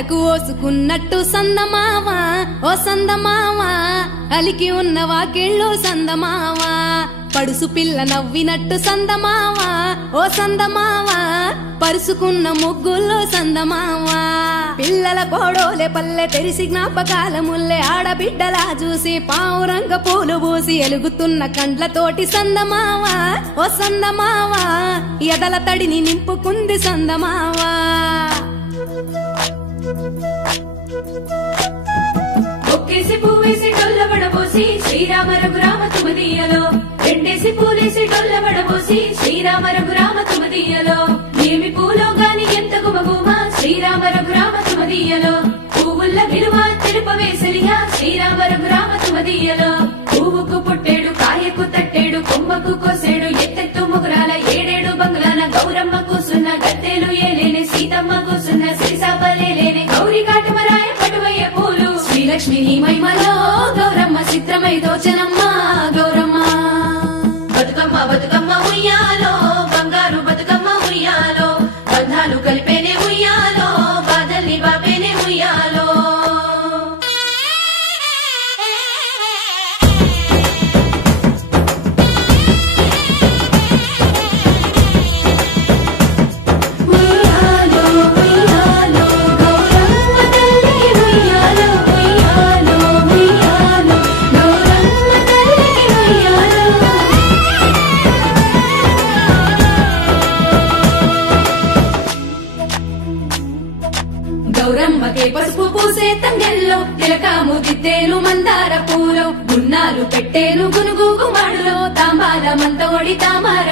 తలకు ఓసుకున్నట్టు సందమావా ఓ సందమావా అలికి ఉన్న వాకిళ్ళు సందమావా పడుసు పిల్ల నవ్వినట్టు సందమావా ఓ సందమావా పరుసుకున్న ముగ్గుల్లో సందమావా పిల్లల కోడోలే పల్లె తెరిసి జ్ఞాపకాల ముల్లె ఆడబిడ్డలా చూసి పావురంగ పూలు పూసి ఎలుగుతున్న కండ్లతోటి సందమావా ఓ సందమావా ఎదల తడిని నింపుకుంది సందమావా ఒక్కేసి పువ్వేసి డొల్లబడబోసి శ్రీరామ రఘురామ తుమదీయలో రెండేసి పూలేసి డొల్లబడబోసి శ్రీరామ రఘురామ తుమదీయలో ఏమి పూలో గాని ఎంత గుమగుమ శ్రీరామ రఘురామ తుమదీయలో పువ్వుల్ల విలువ తెలుపవేసలిగా శ్రీరామ రఘురామ తుమదీయలో పువ్వుకు పుట్టేడు కాయకు తట్టేడు కొమ్మకు కోసేడు ఎత్తెత్తు ముగురాల ఏడేడు బంగ్లాల గౌరమ్మ కూసున్న గద్దెలు ఏలేని సీతమ్మ కూసున్న శ్రీసాపలేని గౌరీ కాటమరాయ పటువయ్య పూలు శ్రీలక్ష్మి మహిమలో గౌరమ్మ చిత్రమై దోచనమ్మ గౌరమ్మ బతుకమ్మ బతుకమ్మ ఉయ్యాలో బంగారు బతుకమ్మ ఉయ్యాలో బంధాలు కలిపేనే ఉయ్యాలో బాధల్ని బాపేనే ఉయ్యాలో గౌరమ్మకే పసుపు పూసే తంగెల్లో తిలకాము దిద్దేలు మందార పూలో గున్నాలు పెట్టేలు గునుగు గుమాడులో తాంబాల మంతోడి తామార